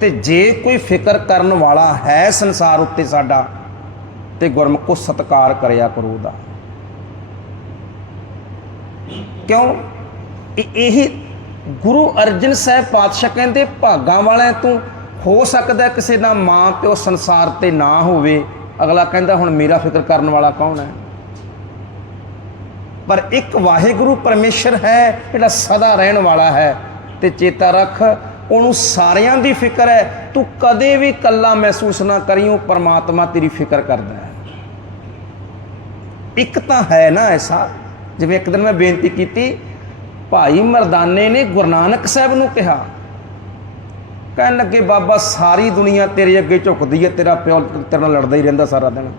ਤੇ ਜੇ ਕੋਈ ਫਿਕਰ ਕਰਨ ਵਾਲਾ ਹੈ ਸੰਸਾਰ ਉੱਤੇ ਸਾਡਾ, ਤੇ ਗੁਰਮੁਖੋ ਸਤਕਾਰ ਕਰਿਆ ਕਰੋ ਦਾ ਕਿਉਂ? ਇਹ, ਇਹੀ ਗੁਰੂ ਅਰਜਨ ਸਾਹਿਬ ਪਾਤਸ਼ਾਹ ਕਹਿੰਦੇ ਭਾਗਾਂ ਵਾਲਿਆਂ ਤੋਂ ਹੋ ਸਕਦਾ ਕਿਸੇ ਦਾ ਮਾਂ ਪਿਓ ਸੰਸਾਰ ਤੇ ਨਾ ਹੋਵੇ। ਅਗਲਾ ਕਹਿੰਦਾ, ਹੁਣ ਮੇਰਾ ਫਿਕਰ ਕਰਨ ਵਾਲਾ ਕੌਣ ਹੈ? ਪਰ ਇੱਕ ਵਾਹਿਗੁਰੂ ਪਰਮੇਸ਼ਰ ਹੈ, ਜਿਹੜਾ ਸਦਾ ਰਹਿਣ ਵਾਲਾ ਹੈ। ਤੇ ਚੇਤਾ ਰੱਖ, ਉਹਨੂੰ ਸਾਰਿਆਂ ਦੀ ਫਿਕਰ ਹੈ। ਤੂੰ ਕਦੇ ਵੀ ਇਕੱਲਾ ਮਹਿਸੂਸ ਨਾ ਕਰੀ, ਉਹ ਪਰਮਾਤਮਾ ਤੇਰੀ ਫਿਕਰ ਕਰਦਾ ਹੈ। ਇੱਕ ਤਾਂ ਹੈ ਨਾ ਐਸਾ, ਜਿਵੇਂ ਇੱਕ ਦਿਨ ਮੈਂ ਬੇਨਤੀ ਕੀਤੀ, ਭਾਈ ਮਰਦਾਨੇ ਨੇ ਗੁਰੂ ਨਾਨਕ ਸਾਹਿਬ ਨੂੰ ਕਿਹਾ, ਕਹਿਣ ਲੱਗੇ, ਬਾਬਾ, ਸਾਰੀ ਦੁਨੀਆ ਤੇਰੇ ਅੱਗੇ ਝੁਕਦੀ ਹੈ, ਤੇਰਾ ਪਿਓ ਤੇਰੇ ਨਾਲ ਲੜਦਾ ਹੀ ਰਹਿੰਦਾ ਸਾਰਾ ਦਿਨ।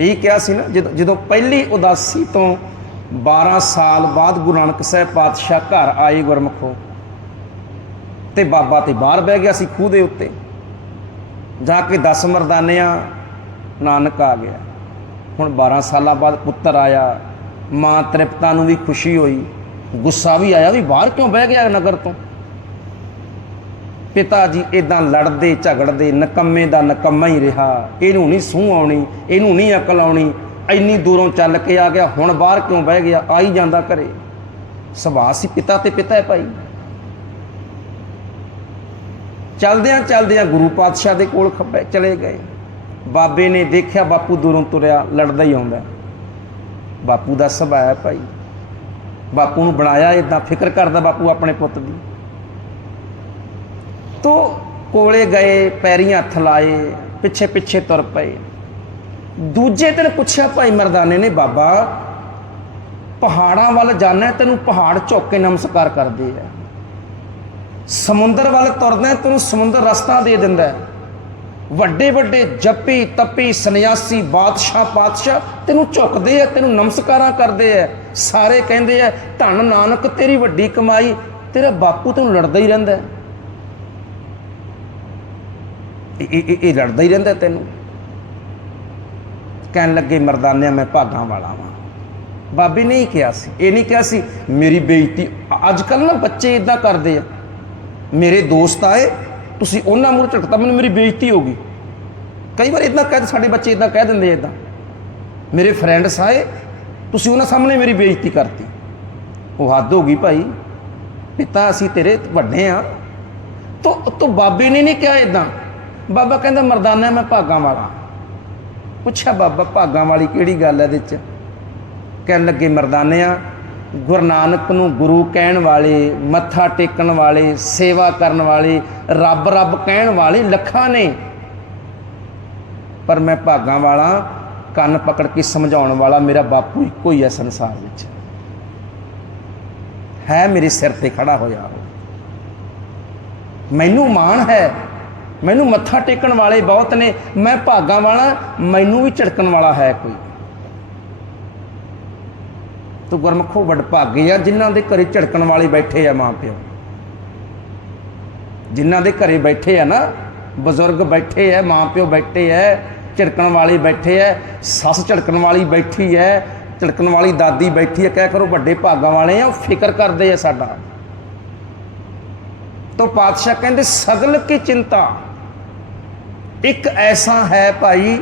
ਇਹ ਕਿਹਾ ਸੀ ਨਾ, ਜਦੋਂ ਜਦੋਂ ਪਹਿਲੀ ਉਦਾਸੀ ਤੋਂ 12 ਸਾਲ ਬਾਅਦ ਗੁਰੂ ਨਾਨਕ ਸਾਹਿਬ ਪਾਤਸ਼ਾਹ ਘਰ ਆਏ ਗੁਰਮਖੋ ਤੇ ਬਾਬਾ ਤੇ ਬਾਹਰ ਬਹਿ ਗਿਆ ਸੀ ਖੂਹ ਦੇ ਉੱਤੇ। ਜਾ ਕੇ 10 ਮਰਦਾਨਿਆਂ ਨਾਨਕ ਆ ਗਿਆ। ਹੁਣ 12 ਸਾਲਾਂ ਬਾਅਦ ਪੁੱਤਰ ਆਇਆ, ਮਾਂ ਤ੍ਰਿਪਤਾ ਨੂੰ ਵੀ ਖੁਸ਼ੀ ਹੋਈ, ਗੁੱਸਾ ਵੀ ਆਇਆ ਵੀ ਬਾਹਰ ਕਿਉਂ ਬਹਿ ਗਿਆ ਨਗਰ ਤੋਂ? ਪਿਤਾ ਜੀ ਇਦਾਂ ਲੜਦੇ, ਝਗੜਦੇ, ਨਕੰਮੇ ਦਾ ਨਕੰਮਾ ਹੀ ਰਿਹਾ। ਇਹਨੂੰ ਨਹੀਂ ਸੂਹ ਆਉਣੀ, ਇਹਨੂੰ ਨਹੀਂ ਅਕਲ ਆਉਣੀ। ਇੰਨੀ ਦੂਰੋਂ ਚੱਲ ਕੇ ਆ ਗਿਆ, ਹੁਣ ਬਾਹਰ ਕਿਉਂ ਬਹਿ ਗਿਆ? ਆ ਹੀ ਜਾਂਦਾ ਘਰੇ। ਸੁਭਾਅ ਸੀ ਪਿਤਾ ਤੇ ਪਿਤਾ ਹੈ ਭਾਈ। ਚਲਦਿਆਂ ਚਲਦਿਆਂ ਗੁਰੂ ਪਾਤਸ਼ਾਹ ਦੇ ਕੋਲ ਖੱਬੇ ਚਲੇ ਗਏ। ਬਾਬੇ ਨੇ ਦੇਖਿਆ ਬਾਪੂ ਦੂਰੋਂ ਤੁਰਿਆ, ਲੜਦਾ ਹੀ ਆਉਂਦਾ। ਬਾਪੂ ਦਾ ਸੁਭਾਅ ਹੈ ਭਾਈ। ਬਾਪੂ ਨੂੰ ਬਣਾਇਆ ਇਦਾਂ ਫਿਕਰ ਕਰਦਾ ਬਾਪੂ ਆਪਣੇ ਪੁੱਤ ਦੀ। ਤੋ ਕੋਲੇ ਗਏ, ਪੈਰੀਂ ਹੱਥ ਲਾਏ, ਪਿੱਛੇ ਪਿੱਛੇ ਤੁਰ ਪਏ। ਦੂਜੇ ਦਿਨ ਪੁੱਛਿਆ, ਭਾਈ ਮਰਦਾਨੇ ਨੇ, ਬਾਬਾ, ਪਹਾੜਾਂ ਵੱਲ ਜਾਣਾ, ਤੈਨੂੰ ਪਹਾੜ ਝੁੱਕ ਕੇ ਨਮਸਕਾਰ ਕਰਦੇ ਆ। ਸਮੁੰਦਰ ਵੱਲ ਤੁਰਦਾ ਤੈਨੂੰ ਸਮੁੰਦਰ ਰਸਤਾ ਦੇ ਦਿੰਦਾ ਵੱਡੇ ਵੱਡੇ ਜੱਪੀ, ਤੱਪੀ, ਸੰਨਿਆਸੀ ਬਾਦਸ਼ਾਹ, ਪਾਤਸ਼ਾਹ ਤੈਨੂੰ ਝੁਕਦੇ ਆ, ਤੈਨੂੰ ਨਮਸਕਾਰਾਂ ਕਰਦੇ ਆ। ਸਾਰੇ ਕਹਿੰਦੇ ਆ, ਧੰਨ ਨਾਨਕ, ਤੇਰੀ ਵੱਡੀ ਕਮਾਈ, ਤੇਰਾ ਬਾਪੂ ਤੈਨੂੰ ਲੜਦਾ ਹੀ ਰਹਿੰਦਾ ਹੈ। ਇਹ ਇਹ- ਇਹ ਲੜਦਾ ਹੀ ਰਹਿੰਦਾ ਤੈਨੂੰ। ਕਹਿਣ ਲੱਗੇ, ਮਰਦਾਨਿਆਂ, ਮੈਂ ਭਾਗਾਂ ਵਾਲਾ ਵਾਂ। ਬਾਬੇ ਨੇ ਹੀ ਕਿਹਾ ਸੀ, ਇਹ ਨਹੀਂ ਕਿਹਾ ਸੀ, ਮੇਰੀ ਬੇਇੱਜ਼ਤੀ ਅੱਜ ਕੱਲ ਨਾ ਬੱਚੇ ਇਦਾਂ ਕਰਦੇ ਆ। ਮੇਰੇ ਦੋਸਤ ਆਏ, ਤੁਸੀਂ ਉਹਨਾਂ ਮੂਹਰੇ ਝਟਕਤਾ ਮੈਨੂੰ ਮੇਰੀ ਬੇਇੱਜ਼ਤੀ ਹੋ ਗਈ। ਕਈ ਵਾਰ ਇਦਾਂ ਕਹਿ ਸਾਡੇ ਬੱਚੇ ਇਦਾਂ ਕਹਿ ਦਿੰਦੇ ਇਦਾਂ ਮੇਰੇ ਫਰੈਂਡਸ ਆਏ, ਤੁਸੀਂ ਉਹਨਾਂ ਸਾਹਮਣੇ ਮੇਰੀ ਬੇਇੱਜ਼ਤੀ ਕਰਤੀ। ਉਹ ਹੱਦ ਹੋ ਗਈ ਭਾਈ, ਪਿਤਾ ਅਸੀਂ ਤੇਰੇ ਵੱਡੇ ਆ। ਤੋ ਤੋ ਬਾਬੇ ਨੇ ਨਹੀਂ ਕਿਹਾ ਇਦਾਂ ਬਾਬਾ ਕਹਿੰਦਾ, ਮਰਦਾਨਾ, ਮੈਂ ਭਾਗਾਂ ਵਾਲਾ। ਪੁੱਛਿਆ, ਬਾਬਾ, ਭਾਗਾਂ ਵਾਲੀ ਕਿਹੜੀ ਗੱਲ ਹੈ ਇਹਦੇ ਚ? ਕਹਿਣ ਲੱਗੇ ਮਰਦਾਨੇ ਆ ਗੁਰੂ ਨਾਨਕ ਨੂੰ ਗੁਰੂ ਕਹਿਣ ਵਾਲੇ, ਮੱਥਾ ਟੇਕਣ ਵਾਲੇ, ਸੇਵਾ ਕਰਨ ਵਾਲੇ, ਰੱਬ ਰੱਬ ਕਹਿਣ ਵਾਲੇ ਲੱਖਾਂ ਨੇ। ਪਰ ਮੈਂ ਭਾਗਾਂ ਵਾਲਾ, ਕੰਨ ਪਕੜ ਕੇ ਸਮਝਾਉਣ ਵਾਲਾ ਮੇਰਾ ਬਾਪੂ ਇੱਕੋ ਹੀ ਹੈ ਸੰਸਾਰ ਵਿੱਚ। ਹੈ ਮੇਰੇ ਸਿਰ ਤੇ ਖੜਾ ਹੋਇਆ ਉਹ। ਮੈਨੂੰ ਮਾਣ ਹੈ ਮੈਨੂੰ ਮੱਥਾ ਟੇਕਣ ਵਾਲੇ ਬਹੁਤ ਨੇ, ਮੈਂ ਭਾਗਾਂ ਵਾਲਾ, ਮੈਨੂੰ ਵੀ ਝੜਕਣ ਵਾਲਾ ਹੈ ਕੋਈ। ਤੂੰ ਗੁਰਮਖੋ ਵੱਡ ਭਾਗੇ ਆ, ਜਿਨ੍ਹਾਂ ਦੇ ਘਰੇ ਝੜਕਣ ਵਾਲੇ ਬੈਠੇ ਆ ਮਾਂ ਪਿਓ ਜਿਨ੍ਹਾਂ ਦੇ ਘਰੇ ਬੈਠੇ ਆ ਨਾ, ਬਜ਼ੁਰਗ ਬੈਠੇ ਆ ਮਾਂ ਪਿਓ ਬੈਠੇ ਆ, ਝੜਕਣ ਵਾਲੇ ਬੈਠੇ ਆ, ਸੱਸ ਝੜਕਣ ਵਾਲੀ ਬੈਠੀ ਐ ਝੜਕਣ ਵਾਲੀ ਦਾਦੀ ਬੈਠੀ ਐ ਕਹਿ ਕਰੋ ਵੱਡੇ ਭਾਗਾਂ ਵਾਲੇ ਆ, ਉਹ ਫਿਕਰ ਕਰਦੇ ਆ ਸਾਡਾ। ਤੋ ਪਾਤਸ਼ਾਹ ਕਹਿੰਦੇ ਸਗਲ ਕੀ ਚਿੰਤਾ? ਇੱਕ ਐਸਾ ਹੈ ਭਾਈ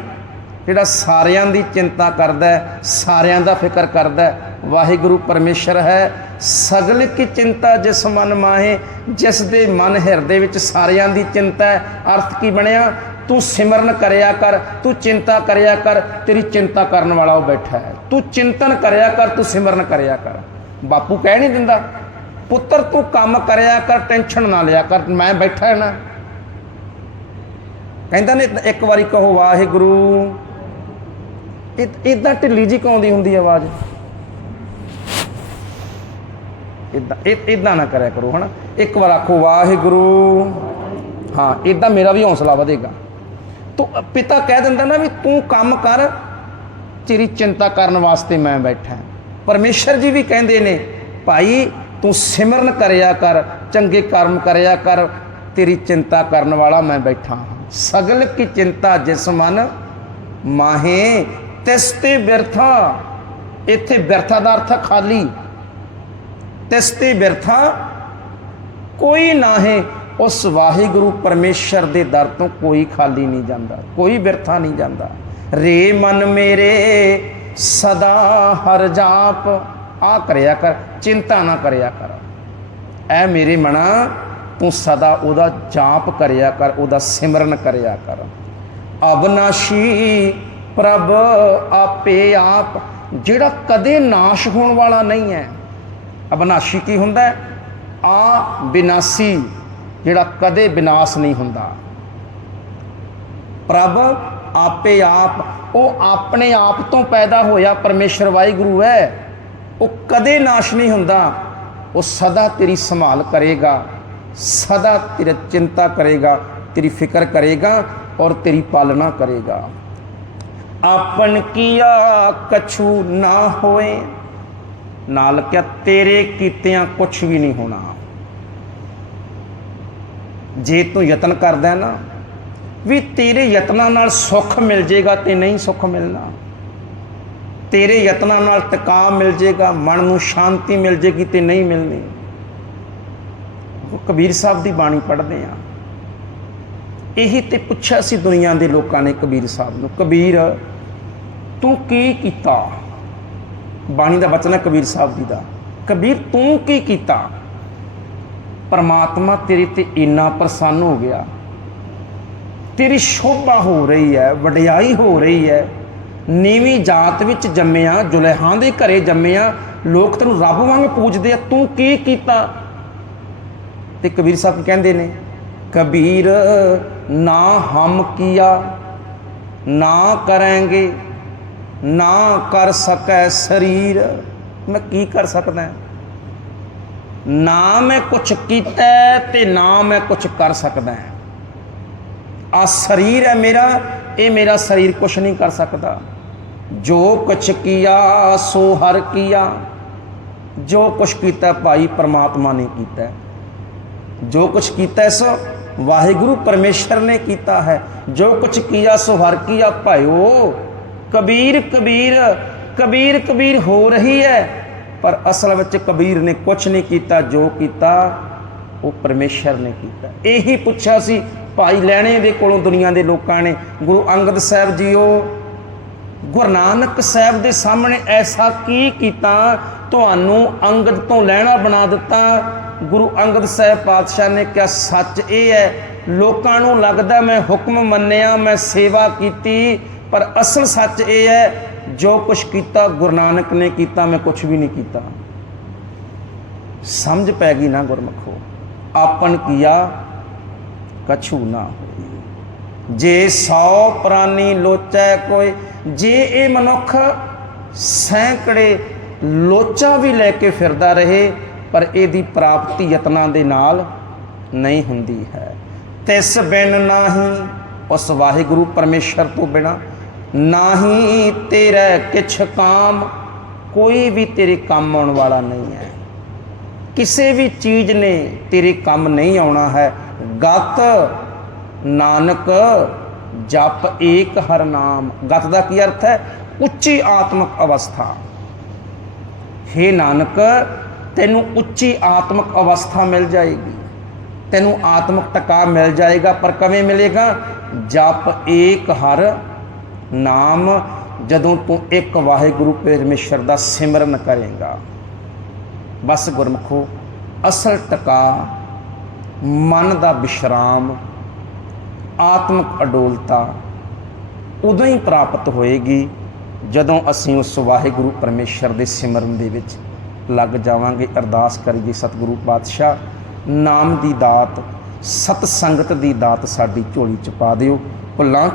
ਜਿਹੜਾ ਸਾਰਿਆਂ ਦੀ ਚਿੰਤਾ ਕਰਦਾ ਹੈ, ਸਾਰਿਆਂ ਦਾ ਫਿਕਰ ਕਰਦਾ ਹੈ। ਵਾਹਿਗੁਰੂ ਪਰਮੇਸ਼ਰ ਹੈ। ਸਗਲ ਕੀ ਚਿੰਤਾ ਜਿਸ ਮਨ ਮਾਹੇ, ਜਿਸ ਦੇ ਮਨ ਹਿਰਦੇ ਵਿੱਚ ਸਾਰਿਆਂ ਦੀ ਚਿੰਤਾ ਹੈ। ਅਰਥ ਕੀ ਬਣਿਆ? ਤੂੰ ਸਿਮਰਨ ਕਰਿਆ ਕਰ, ਤੂੰ ਚਿੰਤਾ ਕਰਿਆ ਕਰ, ਤੇਰੀ ਚਿੰਤਾ ਕਰਨ ਵਾਲਾ ਉਹ ਬੈਠਾ ਹੈ। ਤੂੰ ਚਿੰਤਨ ਕਰਿਆ ਕਰ, ਤੂੰ ਸਿਮਰਨ ਕਰਿਆ ਕਰ। ਬਾਪੂ ਕਹਿ ਨਹੀਂ ਦਿੰਦਾ, ਪੁੱਤਰ ਤੂੰ ਕੰਮ ਕਰਿਆ ਕਰ, ਟੈਨਸ਼ਨ ਨਾ ਲਿਆ ਕਰ, ਮੈਂ ਬੈਠਾ ਹਾਂ ਨਾ। ਕਹਿੰਦਾ ਨੇ, ਇੱਕ ਵਾਰੀ ਕਹੋ ਵਾਹਿਗੁਰੂ। ਇਦਾਂ ਢਿੱਲੀ ਜੀ ਕਾਉਂਦੀ ਹੁੰਦੀ ਆਵਾਜ਼? ਇਦਾਂ ਇਦਾਂ ਨਾ ਕਰਿਆ ਕਰੋ, ਹਨਾ? ਇੱਕ ਵਾਰ ਆਖੋ ਵਾਹਿਗੁਰੂ। ਹਾਂ ਇਦਾਂ ਮੇਰਾ ਵੀ ਹੌਸਲਾ ਵਧੇਗਾ। ਤੂੰ, ਪਿਤਾ ਕਹਿ ਦਿੰਦਾ ਨਾ ਵੀ ਤੂੰ ਕੰਮ ਕਰ, ਤੇਰੀ ਚਿੰਤਾ ਕਰਨ ਵਾਸਤੇ ਮੈਂ ਬੈਠਾ। ਪਰਮੇਸ਼ਰ ਜੀ ਵੀ ਕਹਿੰਦੇ ਨੇ, ਭਾਈ, ਤੂੰ ਸਿਮਰਨ ਕਰਿਆ ਕਰ, ਚੰਗੇ ਕਰਮ ਕਰਿਆ ਕਰ, ਤੇਰੀ ਚਿੰਤਾ ਕਰਨ ਵਾਲਾ ਮੈਂ ਬੈਠਾ ਹਾਂ ਸਗਲ ਕੀ ਚਿੰਤਾ ਜਿਸ ਮਨ ਮਾਹੇ, ਤਿਸ ਇੱਥੇ ਬਿਰਥਾ ਦਾ ਅਰਥ ਖਾਲੀ। ਤਿਸ ਤੇ ਕੋਈ ਨਾ ਹੈ ਉਸ ਵਾਹਿਗੁਰੂ ਪਰਮੇਸ਼ਰ ਦੇ ਦਰ ਤੋਂ ਕੋਈ ਖਾਲੀ ਨਹੀਂ ਜਾਂਦਾ, ਕੋਈ ਵਿਰਥਾ ਨਹੀਂ ਜਾਂਦਾ। ਰੇ ਮਨ ਮੇਰੇ, ਸਦਾ ਹਰ ਜਾਪ। ਆ ਕਰਿਆ ਕਰ, ਚਿੰਤਾ ਨਾ ਕਰਿਆ ਕਰ। ਐ ਮੇਰੇ ਮਨਾ ਤੂੰ ਸਦਾ ਉਹਦਾ ਜਾਪ ਕਰਿਆ ਕਰ, ਉਹਦਾ ਸਿਮਰਨ ਕਰਿਆ ਕਰ। ਅਬਨਾਸ਼ੀ ਪ੍ਰਭ, ਆਪੇ ਆਪ, ਜਿਹੜਾ ਕਦੇ ਨਾਸ਼ ਹੋਣ ਵਾਲਾ ਨਹੀਂ ਹੈ। ਅਬਨਾਸ਼ੀ ਕੀ ਹੁੰਦਾ ਆ ਬਿਨਾਸੀ, ਜਿਹੜਾ ਕਦੇ ਵਿਨਾਸ਼ ਨਹੀਂ ਹੁੰਦਾ। ਪ੍ਰਭ, ਆਪੇ ਆਪ, ਉਹ ਆਪਣੇ ਆਪ ਤੋਂ ਪੈਦਾ ਹੋਇਆ ਪਰਮੇਸ਼ਰ ਵਾਹਿਗੁਰੂ ਹੈ। ਉਹ ਕਦੇ ਨਾਸ਼ ਨਹੀਂ ਹੁੰਦਾ। ਉਹ ਸਦਾ ਤੇਰੀ ਸੰਭਾਲ ਕਰੇਗਾ। ਸਦਾ ਤੇਰੀ ਚਿੰਤਾ ਕਰੇਗਾ, ਤੇਰੀ ਫਿਕਰ ਕਰੇਗਾ ਔਰ ਤੇਰੀ ਪਾਲਣਾ ਕਰੇਗਾ। ਆਪਨ ਕੀਆ ਕਛੂ ਨਾ ਹੋਏ ਨਾਲ ਕਿਆ ਤੇਰੇ ਕੀਤਿਆਂ ਕੁਛ ਵੀ ਨਹੀਂ ਹੋਣਾ। ਜੇ ਤੂੰ ਯਤਨ ਕਰਦਾ ਨਾ, ਵੀ ਤੇਰੇ ਯਤਨਾਂ ਨਾਲ ਸੁੱਖ ਮਿਲ ਜੇਗਾ ਤੇ ਨਹੀਂ ਸੁੱਖ ਮਿਲਣਾ। ਤੇਰੇ ਯਤਨਾਂ ਨਾਲ ਤਕਾਮ ਮਿਲ ਜੇਗਾ, ਮਨ ਨੂੰ ਸ਼ਾਂਤੀ ਮਿਲ ਜੇਗੀ ਤੇ ਨਹੀਂ ਮਿਲਣੀ। ਉਹ ਕਬੀਰ ਸਾਹਿਬ ਦੀ ਬਾਣੀ ਪੜ੍ਹਦੇ ਆ ਇਹੀ ਤੇ ਪੁੱਛਿਆ ਸੀ ਦੁਨੀਆ ਦੇ ਲੋਕਾਂ ਨੇ ਕਬੀਰ ਸਾਹਿਬ ਨੂੰ, ਕਬੀਰ, ਤੂੰ ਕੀ ਕੀਤਾ? ਬਾਣੀ ਦਾ ਬਚਨ ਹੈ ਕਬੀਰ ਸਾਹਿਬ ਜੀ ਦਾ। ਕਬੀਰ, ਤੂੰ ਕੀ ਕੀਤਾ? ਪਰਮਾਤਮਾ ਤੇਰੇ ਤੇ ਇੰਨਾ ਪ੍ਰਸੰਨ ਹੋ ਗਿਆ। ਤੇਰੀ ਸ਼ੋਭਾ ਹੋ ਰਹੀ ਹੈ, ਵਡਿਆਈ ਹੋ ਰਹੀ ਹੈ। ਨੀਵੀਂ ਜਾਤ ਵਿੱਚ ਜੰਮਿਆ, ਜੁਲੇਹਾਂ ਦੇ ਘਰੇ ਜੰਮਿਆ, ਲੋਕ ਤੈਨੂੰ ਰੱਬ ਵਾਂਗ ਪੂਜਦੇ ਆ। ਤੂੰ ਕੀ ਕੀਤਾ? ਤੇ ਕਬੀਰ ਸਾਹਿਬ ਕਹਿੰਦੇ ਨੇ, ਕਬੀਰ, ਨਾ ਹਮ ਕੀਆ, ਨਾ ਕਰਾਂਗੇ, ਨਾ ਕਰ ਸਕੈ ਸਰੀਰ। ਮੈਂ ਕੀ ਕਰ ਸਕਦਾ? ਨਾ ਮੈਂ ਕੁਛ ਕੀਤਾ ਤੇ ਨਾ ਮੈਂ ਕੁਛ ਕਰ ਸਕਦਾ। ਆ ਸਰੀਰ ਹੈ ਮੇਰਾ, ਇਹ ਮੇਰਾ ਸਰੀਰ ਕੁਛ ਨਹੀਂ ਕਰ ਸਕਦਾ। ਜੋ ਕੁਛ ਕੀਆ, ਸੋ ਹਰ ਕੀਆ। ਜੋ ਕੁਛ ਕੀਤਾ ਭਾਈ ਪ੍ਰਮਾਤਮਾ ਨੇ ਕੀਤਾ। ਜੋ ਕੁਛ ਕੀਤਾ ਸੋ ਵਾਹਿਗੁਰੂ ਪਰਮੇਸ਼ਰ ਨੇ ਕੀਤਾ ਹੈ। ਜੋ ਕੁਛ ਕੀਆ ਸੋ ਹਰ ਕੀਆ ਭਾਇਓ। ਕਬੀਰ ਕਬੀਰ ਕਬੀਰ ਕਬੀਰ ਹੋ ਰਹੀ ਹੈ। ਪਰ ਅਸਲ ਵਿੱਚ ਕਬੀਰ ਨੇ ਕੁਛ ਨਹੀਂ ਕੀਤਾ, ਜੋ ਕੀਤਾ ਉਹ ਪਰਮੇਸ਼ਰ ਨੇ ਕੀਤਾ। ਇਹੀ ਪੁੱਛਿਆ ਸੀ, ਭਾਈ ਲੈਣੇ ਦੇ ਕੋਲੋਂ ਦੁਨੀਆ ਦੇ ਲੋਕਾਂ ਨੇ, ਗੁਰੂ ਅੰਗਦ ਸਾਹਿਬ ਜੀਓ, ਗੁਰੂ ਨਾਨਕ ਸਾਹਿਬ ਦੇ ਸਾਹਮਣੇ ਐਸਾ ਕੀ ਕੀਤਾ? ਤੁਹਾਨੂੰ ਅੰਗਦ ਤੋਂ ਲੈਣਾ ਬਣਾ ਦਿੱਤਾ। ਗੁਰੂ ਅੰਗਦ ਸਾਹਿਬ ਪਾਤਸ਼ਾਹ ਨੇ ਕਿਹਾ, ਸੱਚ ਇਹ ਹੈ, ਲੋਕਾਂ ਨੂੰ ਲੱਗਦਾ ਮੈਂ ਹੁਕਮ ਮੰਨਿਆ, ਮੈਂ ਸੇਵਾ ਕੀਤੀ, ਪਰ ਅਸਲ ਸੱਚ ਇਹ ਹੈ, ਜੋ ਕੁਛ ਕੀਤਾ, ਗੁਰੂ ਨਾਨਕ ਨੇ ਕੀਤਾ, ਮੈਂ ਕੁਛ ਵੀ ਨਹੀਂ ਕੀਤਾ। ਸਮਝ ਪੈ ਗਈ ਨਾ ਗੁਰਮਖੋ? ਆਪਨ ਕੀਆ ਕਛੂ ਨਾ ਹੋਈ। ਜੇ ਸੌ ਪ੍ਰਾਨੀ ਲੋਚੈ ਕੋਈ ਜੇ ਇਹ ਮਨੁੱਖ ਸੈਂਕੜੇ ਲੋਚਾ ਵੀ ਲੈ ਕੇ ਫਿਰਦਾ ਰਹੇ ਪਰ ਇਹਦੀ ਪ੍ਰਾਪਤੀ ਯਤਨਾਂ ਦੇ ਨਾਲ ਨਹੀਂ ਹੁੰਦੀ ਹੈ। ਤਿਸ ਬਿਨ ਨਾਹੀ ਉਸ ਵਾਹਿਗੁਰੂ ਪਰਮੇਸ਼ਰ ਤੋਂ ਬਿਨਾ ਨਾਹੀ ਤੇਰਾ ਕਿਛ ਕਾਮ ਕੋਈ ਵੀ ਤੇਰੇ ਕੰਮ ਆਉਣ ਵਾਲਾ ਨਹੀਂ ਹੈ। ਕਿਸੇ ਵੀ ਚੀਜ਼ ਨੇ ਤੇਰੇ ਕੰਮ ਨਹੀਂ ਆਉਣਾ ਹੈ। ਗਤ ਨਾਨਕ ਜਪ ਏਕ ਹਰ ਨਾਮ। ਗਤ ਦਾ ਕੀ ਅਰਥ ਹੈ? ਉੱਚੀ ਆਤਮਿਕ ਅਵਸਥਾ। हे ਨਾਨਕ ਤੈਨੂੰ ਉੱਚੀ ਆਤਮਿਕ ਅਵਸਥਾ ਮਿਲ ਜਾਏਗੀ। ਤੈਨੂੰ ਆਤਮਿਕ ਟਿਕਾ ਮਿਲ ਜਾਏਗਾ, ਪਰ ਕਿਵੇਂ ਮਿਲੇਗਾ? ਜਪ ਏਕ ਹਰ ਨਾਮ, ਜਦੋਂ ਤੂੰ ਇੱਕ ਵਾਹਿਗੁਰੂ ਪਰਮੇਸ਼ਰ ਦਾ ਸਿਮਰਨ ਕਰੇਗਾ। ਬਸ ਗੁਰਮਖੋ, ਅਸਲ ਟਿਕਾ ਮਨ ਦਾ ਵਿਸ਼ਰਾਮ, ਆਤਮਿਕ ਅਡੋਲਤਾ ਉਦੋਂ ਹੀ ਪ੍ਰਾਪਤ ਹੋਏਗੀ, ਜਦੋਂ ਅਸੀਂ ਉਸ ਵਾਹਿਗੁਰੂ ਪਰਮੇਸ਼ਰ ਦੇ ਸਿਮਰਨ ਦੇ ਵਿੱਚ ਲੱਗ ਜਾਵਾਂਗੇ। ਅਰਦਾਸ ਕਰੀਏ ਸਤਿਗੁਰੂ ਪਾਤਸ਼ਾਹ, ਨਾਮ ਦੀ ਦਾਤ, ਸਤ ਸੰਗਤ ਦੀ ਦਾਤ ਸਾਡੀ ਝੋਲੀ ਚ ਪਾ ਦਿਓ। ਭੁੱਲਾਂ